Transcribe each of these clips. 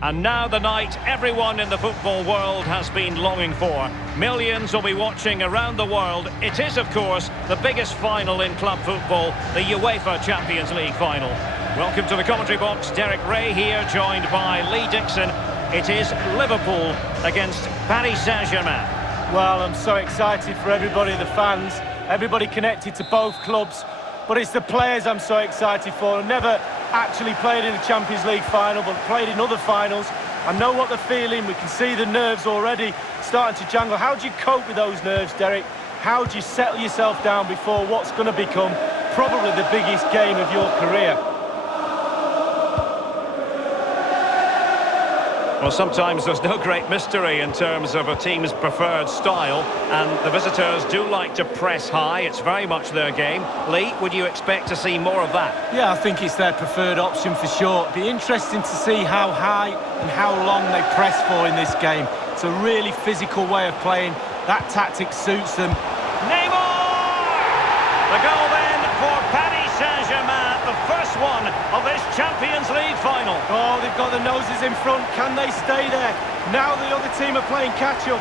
And now the night everyone in the football world has been longing for. Millions will be watching around the world. It is, of course, the biggest final in club football, the UEFA Champions League final. Welcome to the commentary box. Derek Ray here, joined by Lee Dixon. It is Liverpool against Paris Saint-Germain. Well, I'm so excited for everybody, the fans, everybody connected to both clubs. But it's the players I'm so excited for. I've never actually played in the Champions League final, but played in other finals. I know what they're feeling. We can see the nerves already starting to jangle. How do you cope with those nerves, Derek? How do you settle yourself down before what's going to become probably the biggest game of your career? Well, sometimes there's no great mystery in terms of a team's preferred style, and the visitors do like to press high. It's very much their game. Lee, would you expect to see more of that? Yeah, I think it's their preferred option for sure. It'd be interesting to see how high and how long they press for in this game. It's a really physical way of playing. That tactic suits them. Neymar! The goal then for Paris Saint-Germain, the first one of this Champions League final. Oh, they've got the noses in front. Can they stay there? Now the other team are playing catch-up.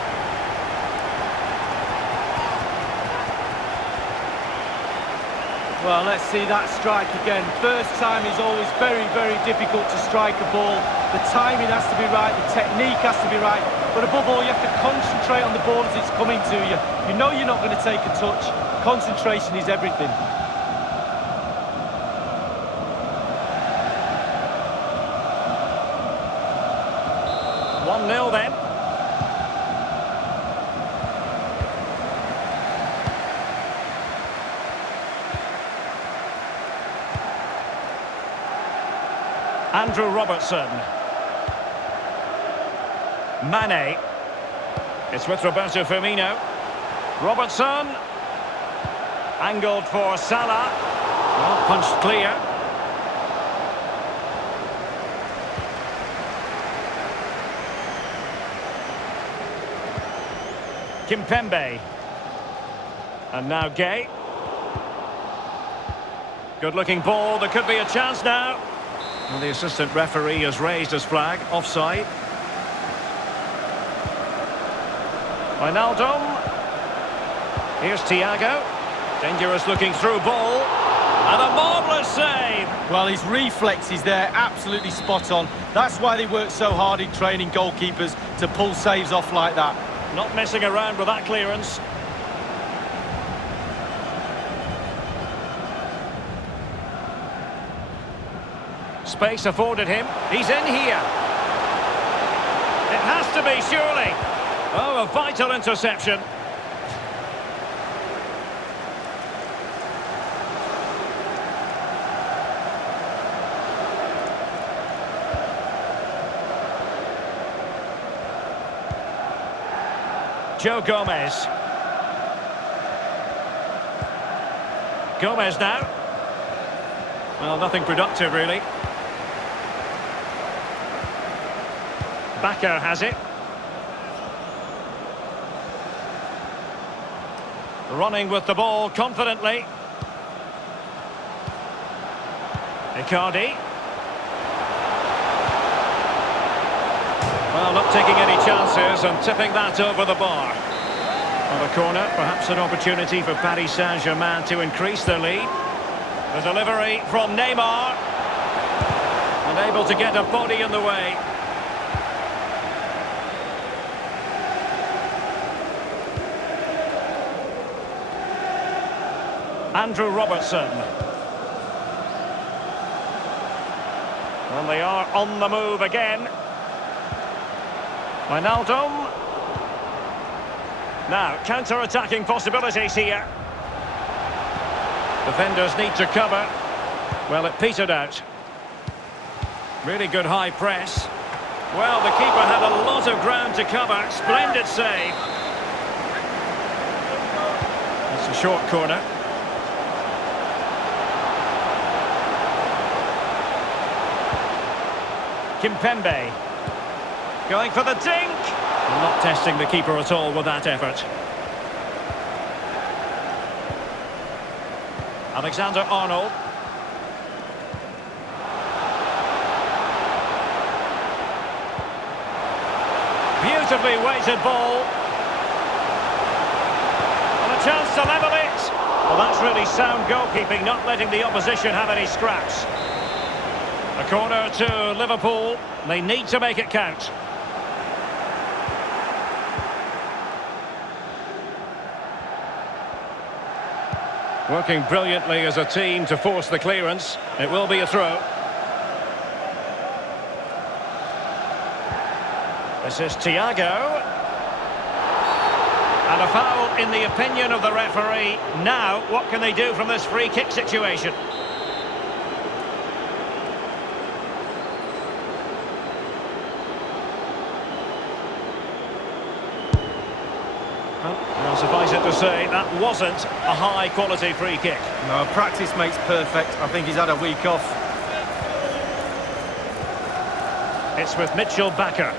Well, let's see that strike again. First time is always very, very difficult to strike a ball. The timing has to be right, the technique has to be right. But above all, you have to concentrate on the ball as it's coming to you. You know you're not going to take a touch. Concentration is everything. Nil then. Andrew Robertson. Mane. It's with Roberto Firmino. Robertson. Angled for Salah. Well, punched clear. Kimpembe. And now Gay. Good-looking ball. There could be a chance now. Well, the assistant referee has raised his flag. Offside. Wijnaldum. Here's Thiago. Dangerous looking through ball. And a marvellous save. Well, his reflexes there, absolutely spot on. That's why they work so hard in training goalkeepers to pull saves off like that. Not messing around with that clearance. Space afforded him. He's in here. It has to be, surely. Oh, a vital interception. Joe Gomez. Gomez now. Well, nothing productive, really. Bakker has it. Running with the ball confidently. Icardi. Well, not taking any chances and tipping that over the bar. On the corner, perhaps an opportunity for Paris Saint-Germain to increase their lead. The delivery from Neymar. Unable to get a body in the way. Andrew Robertson. And they are on the move again. Wijnaldum. Now, counter-attacking possibilities here. Defenders need to cover. Well, it petered out. Really good high press. Well, the keeper had a lot of ground to cover. Splendid save. That's a short corner. Kimpembe. Going for the dink. Not testing the keeper at all with that effort. Alexander-Arnold. Beautifully weighted ball. And a chance to level it. Well, that's really sound goalkeeping, not letting the opposition have any scraps. A corner to Liverpool. They need to make it count. Working brilliantly as a team to force the clearance. It will be a throw. This is Thiago. And a foul in the opinion of the referee. Now, what can they do from this free kick situation? Well, suffice it to say, that wasn't a high-quality free kick. No, practice makes perfect. I think he's had a week off. It's with Mitchell Bakker.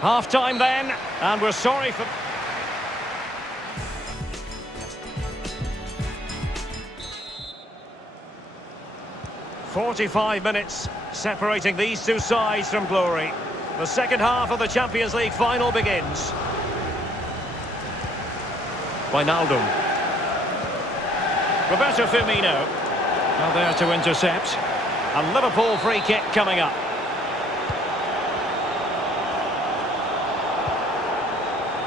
Half-time then, and we're sorry for... "45 minutes separating these two sides from glory. The second half of the Champions League final begins. Wijnaldum. Roberto Firmino. Now there to intercept. A Liverpool free kick coming up.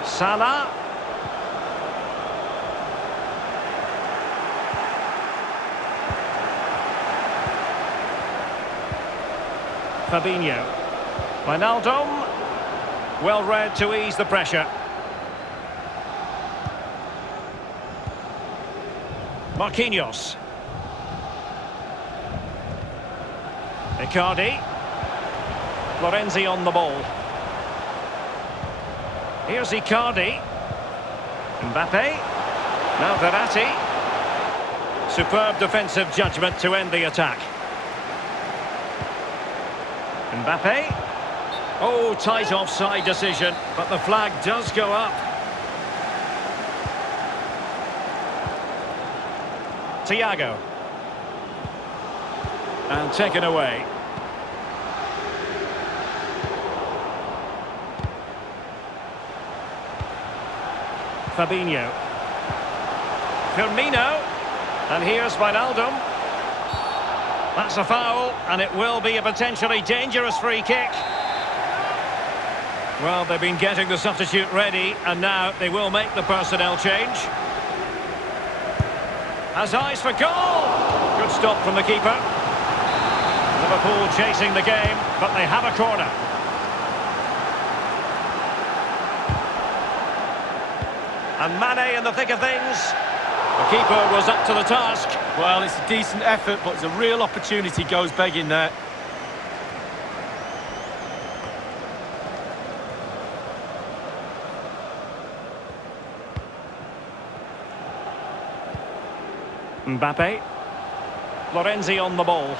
Salah. Fabinho. Wijnaldum. Well read to ease the pressure. Marquinhos. Icardi. Florenzi on the ball. Here's Icardi. Mbappe. Now Verratti. Superb defensive judgment to end the attack. Mbappe. Oh, tight offside decision, but the flag does go up. Thiago. And taken away. Fabinho. Firmino. And here's Wijnaldum. That's a foul, and it will be a potentially dangerous free kick. Well, they've been getting the substitute ready, and now they will make the personnel change. Has eyes for goal. Good stop from the keeper. Liverpool chasing the game, but they have a corner. And Mane in the thick of things. The keeper was up to the task. Well, it's a decent effort, but it's a real opportunity goes begging there. Mbappe. Florenzi on the ball.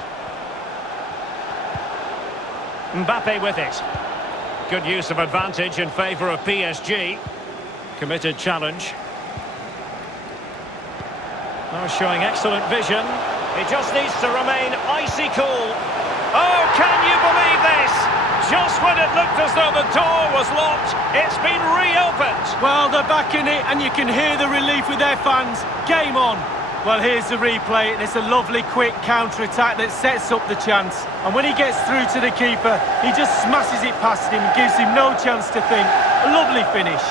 Mbappe with it. Good use of advantage in favour of PSG. Committed challenge. Oh, showing excellent vision. He just needs to remain icy cool. Oh, can you believe this? Just when it looked as though the door was locked, it's been reopened. Well, they're back in it, and you can hear the relief with their fans. Game on. Well, here's the replay, and it's a lovely, quick counter-attack that sets up the chance. And when he gets through to the keeper, he just smashes it past him and gives him no chance to think. A lovely finish.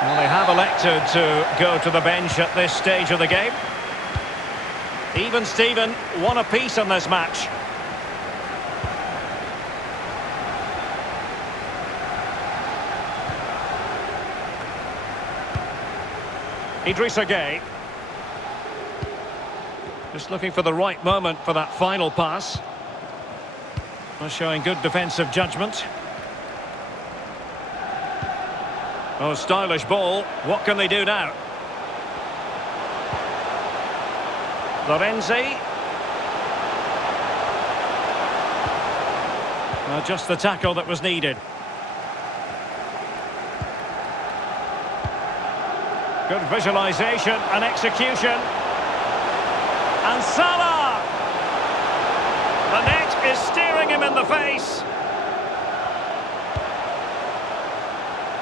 Well, they have elected to go to the bench at this stage of the game. Even Steven, one apiece in this match. Idrissa Gueye. Just looking for the right moment for that final pass. Well, showing good defensive judgment. Oh, stylish ball. What can they do now? Florenzi. Just the tackle that was needed. Good visualisation and execution. And Salah! The net is staring him in the face.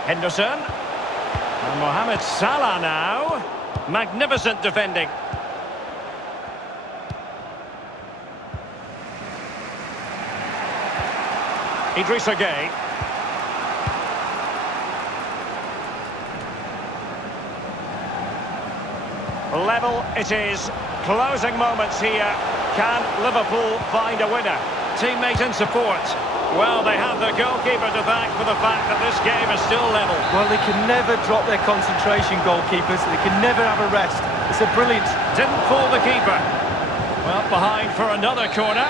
Henderson. And Mohamed Salah now. Magnificent defending. Idrissa Gueye. Level it is. Closing moments here. Can Liverpool find a winner? Teammate and support. Well, they have their goalkeeper to thank for the fact that this game is still level. Well, they can never drop their concentration, goalkeepers. They can never have a rest. It's a brilliant... Didn't fool the keeper. Well, behind for another corner.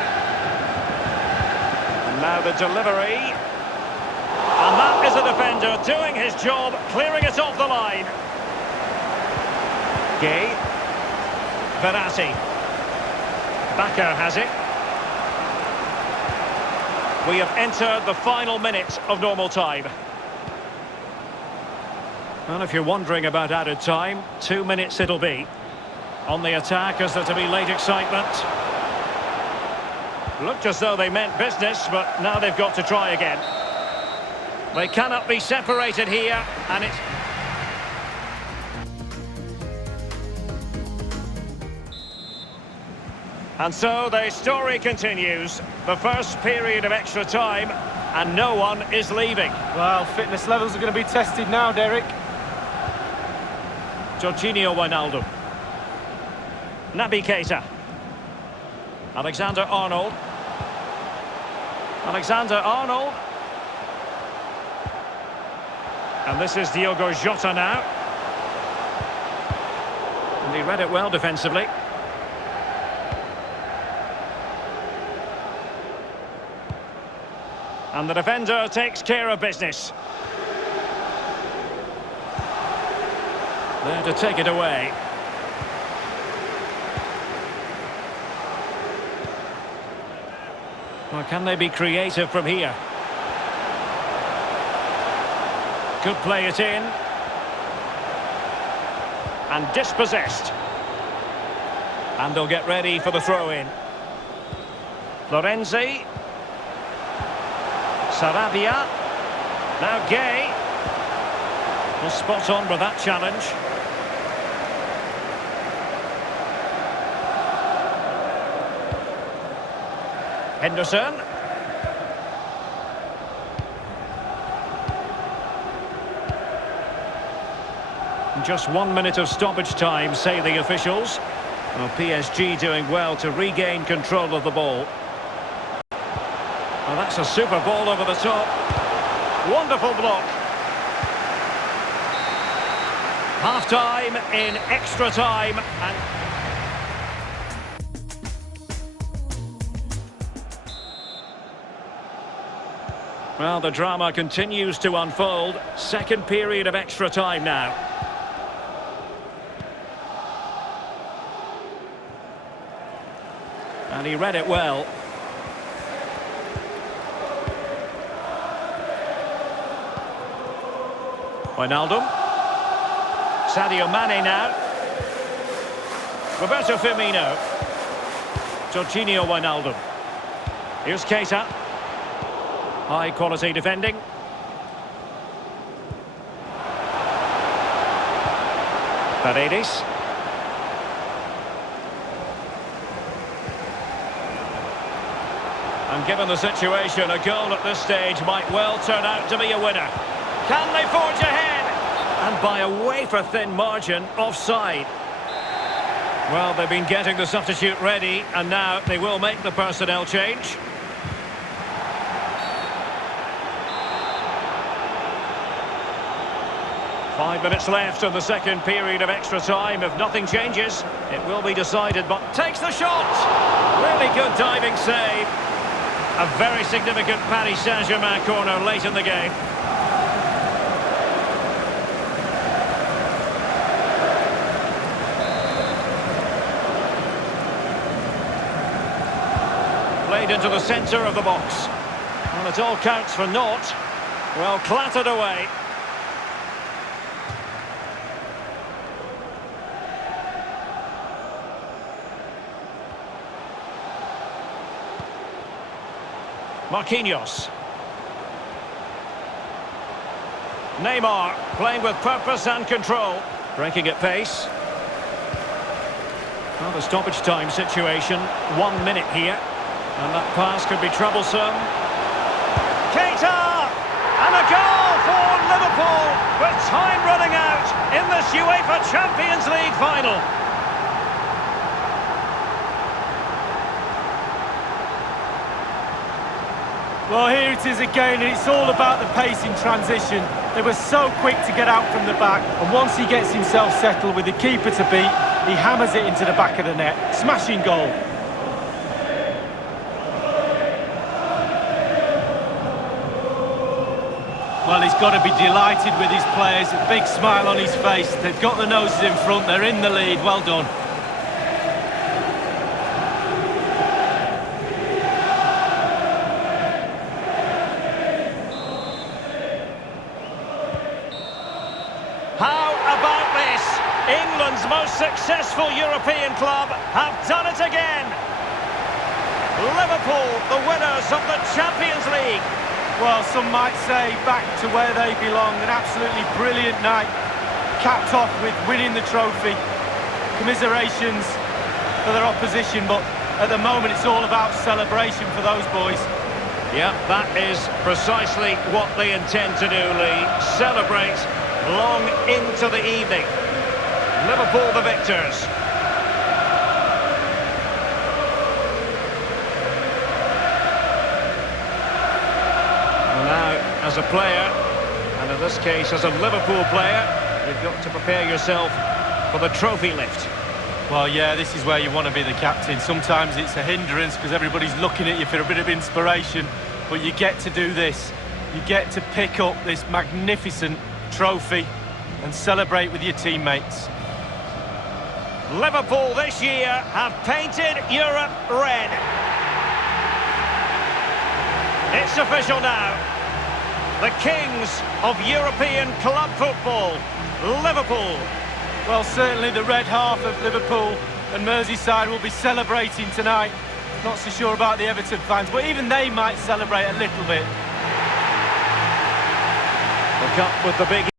And now the delivery. And that is a defender doing his job, clearing it off the line. Gueye. Verratti. Bakker has it. We have entered the final minute of normal time. Well, if you're wondering about added time, 2 minutes it'll be. On the attack, is there to be late excitement? Looked as though they meant business, but now they've got to try again. They cannot be separated here, and it's... And so the story continues. The first period of extra time, and no one is leaving. Well, fitness levels are going to be tested now, Derek. Jorginho Wijnaldum. Naby Keita. Alexander-Arnold. Alexander-Arnold. And this is Diogo Jota now. And he read it well defensively. And the defender takes care of business. There to take it away. Well, can they be creative from here? Could play it in. And dispossessed. And they'll get ready for the throw-in. Florenzi. Sarabia. Now Gueye. Well, spot on with that challenge. Henderson. Just 1 minute of stoppage time, say the officials. Well, PSG doing well to regain control of the ball. Well, that's a super ball over the top. Wonderful block. Half-time in extra time. And well, the drama continues to unfold. Second period of extra time now. And he read it well. Wijnaldum. Sadio Mane now. Roberto Firmino. Jorginho Wijnaldum. Here's Keita. High quality defending. Paredes. And given the situation, a goal at this stage might well turn out to be a winner. Can they forge ahead? And by a wafer-thin margin, offside. Well, they've been getting the substitute ready, and now they will make the personnel change. Five minutes left in the second period of extra time. If nothing changes, it will be decided, but takes the shot! Really good diving save. A very significant Paris Saint-Germain corner late in the game. Played into the centre of the box. And it all counts for naught. Well, clattered away. Marquinhos. Neymar playing with purpose and control. Breaking at pace. Well, the stoppage time situation. 1 minute here. And that pass could be troublesome. Keita! And a goal for Liverpool with time running out in this UEFA Champions League final. Well, here it is again, and it's all about the pace in transition. They were so quick to get out from the back, and once he gets himself settled with the keeper to beat, he hammers it into the back of the net. Smashing goal. Well, he's got to be delighted with his players. A big smile on his face. They've got the noses in front. They're in the lead. Well done. How about this? England's most successful European club have done it again. Liverpool, the winners of the Champions League. Well, some might say back to where they belong. An absolutely brilliant night. Capped off with winning the trophy. Commiserations for their opposition, but at the moment it's all about celebration for those boys. Yeah, that is precisely what they intend to do, Lee. Celebrate long into the evening. Liverpool the victors. Now, as a player, and in this case as a Liverpool player, you've got to prepare yourself for the trophy lift. Well, yeah, this is where you want to be the captain. Sometimes it's a hindrance because everybody's looking at you for a bit of inspiration, but you get to do this. You get to pick up this magnificent trophy and celebrate with your teammates. Liverpool this year have painted Europe red. It's official now. The kings of European club football, Liverpool. Well, certainly the red half of Liverpool and Merseyside will be celebrating tonight. Not so sure about the Everton fans, but even they might celebrate a little bit. Look up with the big